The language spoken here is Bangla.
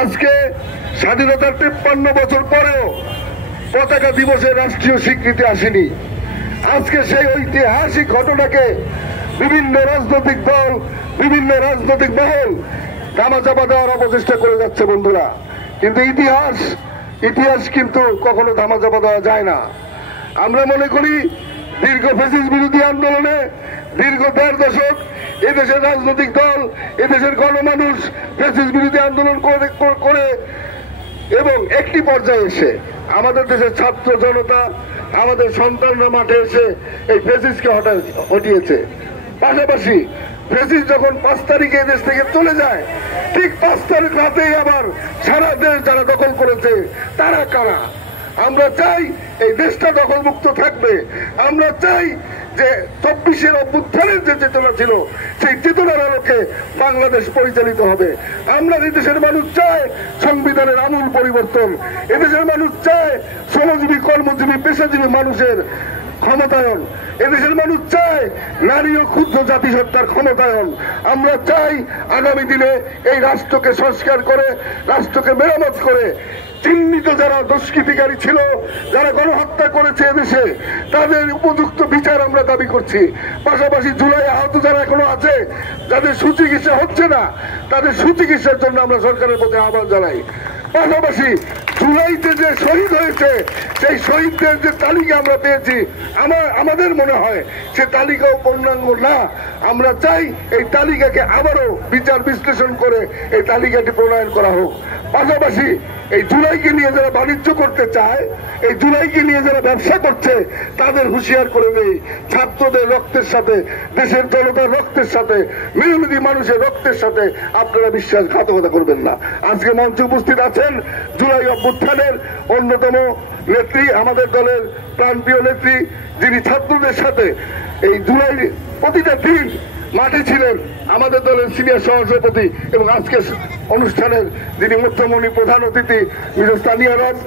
আজকে স্বাধীনতার 53 বছর পরেও পতাকা দিবসের রাষ্ট্রীয় স্বীকৃতি আসেনি। আজকে সেই ঐতিহাসিক ঘটনাকে বিভিন্ন রাজনৈতিক দল, বিভিন্ন রাজনৈতিক মহল ধামাচাপা দেওয়ার অপচেষ্টা করে যাচ্ছে বন্ধুরা। কিন্তু ইতিহাস কিন্তু কখনো ধামাচাপা দেওয়া যায় না। আমরা মনে করি দীর্ঘ ফ্যাসিস্ট বিরোধী আন্দোলনে দীর্ঘ 1.5 দশক এদেশের রাজনৈতিক দল, এদেশের গণমানুষ ফ্যাসিস্ট বিরোধী আন্দোলন করে এবং একটি পর্যায়ে এসে আমাদের দেশের ছাত্র জনতা, আমাদের সন্তানরা মাঠে এসে এই ফ্যাসিস্টকে হটিয়েছে। পাশাপাশি ফ্যাসিস্ট যখন 5 তারিখে দেশ থেকে চলে যায়, ঠিক 5 তারিখ রাতেই আবার সারা দেশ যারা দখল করেছে তারা কারা? আমরা চাই এই দেশটা দখলমুক্ত থাকবে। আমরা চাই যে 24-এর অভ্যুত্থানের যে চেতনা ছিল সেই চেতনার আলোকে বাংলাদেশ পরিচালিত হবে। আমরা এই দেশের মানুষ চায় সংবিধানের আমূল পরিবর্তন। এদেশের মানুষ চায় শ্রমজীবী, কর্মজীবী, পেশাজীবী মানুষের ক্ষমতায়ন। এদেশের মানুষ চায় নারী ও ক্ষুদ্র জাতিসত্তার ক্ষমতায়ন। আমরা চাই আগামী দিনে এই রাষ্ট্রকে সংস্কার করে, রাষ্ট্রকে মেরামত করে চিহ্নিত যারা দুষ্কৃতিকারী ছিল, যারা গণহত্যা করেছে এদেশে, তাদের উপযুক্ত বিচার আমরা দাবি করছি। পাশাপাশি জুলাই আহত যারা এখনো আছে, যাদের সুচিকিৎসা হচ্ছে না, তাদের সুচিকিৎসার জন্য আমরা সরকারের প্রতি আহ্বান জানাই। পাশাপাশি জুলাইতে যে শহীদ হয়েছে সেই শহীদদের যে তালিকা আমরা পেয়েছি, আমাদের মনে হয় সে তালিকাও পূর্ণাঙ্গ না। আমরা চাই এই তালিকাকে আবারও বিচার বিশ্লেষণ করে এই তালিকাটি প্রণয়ন করা হোক। পাশাপাশি এই জুলাইকে নিয়ে যারা বাণিজ্য করতে চায়, এই জুলাইকে নিয়ে যারা ব্যবসা করছে, তাদের হুঁশিয়ার করে দেই, ছাত্রদের রক্তের সাথে, দেশের জনতার রক্তের সাথে, মেহনতি মানুষের রক্তের সাথে আপনারা বিশ্বাসঘাতকতা করবেন না। আজকে মঞ্চে উপস্থিত আছেন জুলাই অভ্যুত্থানের অন্যতম নেত্রী, আমাদের দলের প্রাণপ্রিয় নেত্রী, যিনি ছাত্রদের সাথে এই জুলাই প্রতিটা দিন মাঠে ছিলেন, আমাদের দলের সিনিয়র সহসভাপতি এবং আজকে অনুষ্ঠানের যিনি মুখ্যমন্ত্রী প্রধান অতিথি মিসেস তানিয়া রস।